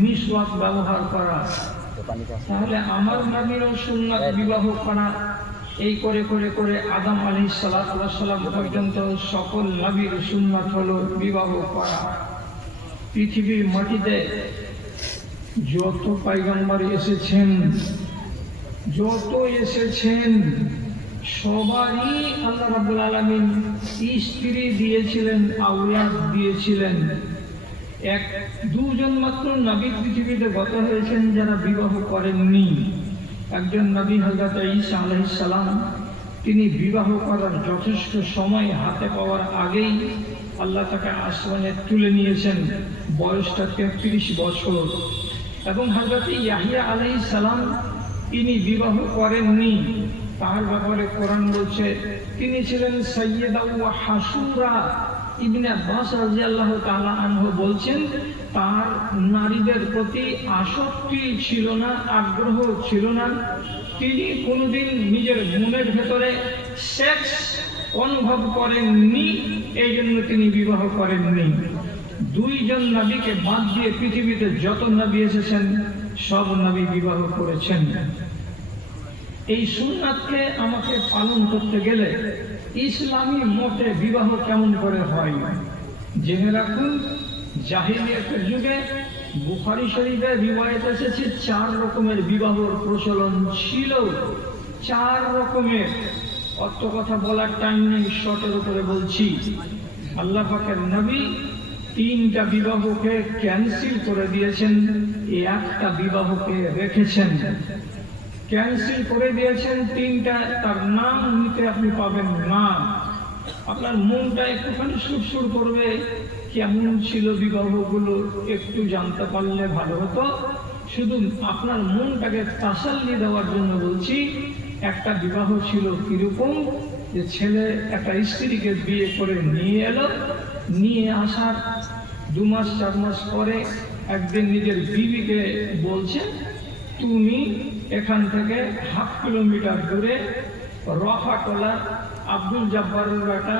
মিসওয়াক ব্যবহার করা, তাহলে আমার নবীরও সুন্নাত বিবাহ করা। এই করে করে করে আদম আলাইহিস সালাম পর্যন্ত সকল নবীর সুন্নাত হলো বিবাহ করা। পৃথিবীর মাটিতে যত পয়গম্বর এসেছেন, সবারই আল্লাহ রাব্বুল আলামিন স্ত্রী দিয়েছিলেন, আওলাদ দিয়েছিলেন। এক দুজন মাত্র নবী পৃথিবীতে গত হয়েছেন যারা বিবাহ করেননি। একজন নবী হযরত ঈসা আলাইহিস সালাম, তিনি বিবাহ করার যথেষ্ট সময় হাতে পাওয়ার আগেই আল্লাহ তাকে আসমানে তুলে নিয়েছেন, বয়সটা 33 বছর। এবং হযরত ইয়াহইয়া আলাইহিস সালাম, তিনি বিবাহ করেননি। তার ব্যাপারে কোরআন বলছে তিনি ছিলেন সাইয়্যিদা ওয়া হাসুরা। ইবনে আব্বাস রাদিয়াল্লাহু তাআলা আনহু বলছেন তার নারীদের প্রতি আসক্তি ছিল না, আগ্রহ ছিল না। তিনি কোনোদিন নিজের মনের ভেতরে সেক্স অনুভব করেননি, এই জন্য তিনি বিবাহ করেননি। দুইজন নবীকে বাদ দিয়ে পৃথিবীতে যত নবী এসেছেন সব নবী বিবাহ করেছেন। এই সুন্নাতকে আমাকে পালন করতে গেলে ইসলামী মতে বিবাহ কেমন করে হয় জেনে রাখুন। জাহিলিয়াতের যুগে বুখারী শরীফে রিওয়ায়াত এসেছে 4 রকমের বিবাহের প্রচলন ছিল। 4 রকমের। অত কথা বলার টাইম নেই, শর্টের উপরে বলছি। আল্লাহ পাকের নবী 3টা বিবাহকে ক্যান্সেল করে দিয়েছেন, একটা বিবাহকে রেখেছেন। ক্যান্সেল করে দিয়েছেন 3টা, তার নাম নিতে আপনি পাবেন না। আপনার মনটা একটুখানি সুরসুর করবে, কেমন ছিল বিবাহগুলো একটু জানতে পারলে ভালো হতো। শুধু আপনার মনটাকে তাসাল্লি দেওয়ার জন্য বলছি। একটা বিবাহ ছিল কিরকম, যে ছেলে একটা স্ত্রীকে বিয়ে করে নিয়ে এলো, নিয়ে আসার 2 মাস 4 মাস পরে একদিন নিজের বিবিকে বলছে তুমি এখান থেকে 1/2 কিলোমিটার দূরে রফাটলা আব্দুল জব্বারের বেটা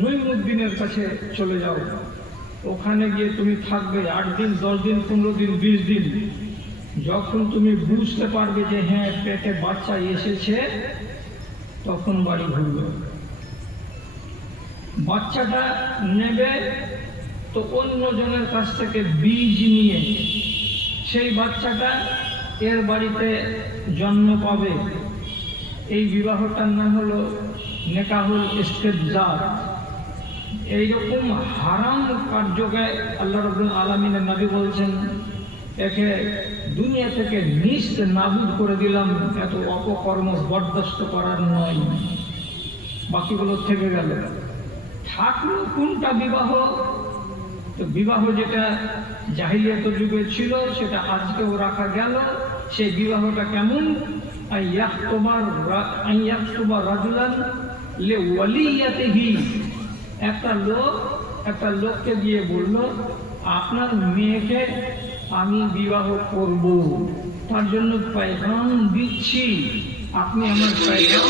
নঈমুদ্দিনের কাছে চলে যাও, ওখানে গিয়ে তুমি থাকবে 8 দিন 10 দিন 15 দিন 20 দিন। যখন তুমি বুঝতে পারবে যে হ্যাঁ পেটে বাচ্চা এসেছে, তখন বাড়ি ঘুরবে। বাচ্চাটা নেবে তো অন্য জনের কাছ থেকে বীজ নিয়ে সেই বাচ্চাটা এর বাড়িতে জন্ম পাবে। এই বিবাহটার নাম হলো নেকাহুল ইস্তেবজার। এইরকম হারাম কার্যকে আল্লাহ রাব্বুল আলামিনের নবী বলছেন একে দুনিয়া থেকে নিস্ত নাবুদ করে দিলাম, এত অপকর্ম বরদাস্ত করার নয়। বাকিগুলো থেকে গেল। থাকলো কোনটা বিবাহ? তো বিবাহ যেটা জাহিলিয়াতের যুগে ছিল সেটা আজকেও রাখা গেল। সেই বিবাহটা কেমন? আইয়াকতুবা রাজুলান লিওয়ালিয়াতিহি। একটা লোককে দিয়ে বলল আপনার মেয়েকে আমি বিবাহ করব, তার জন্য পয়গাম দিচ্ছি, আপনি আমার পয়গাম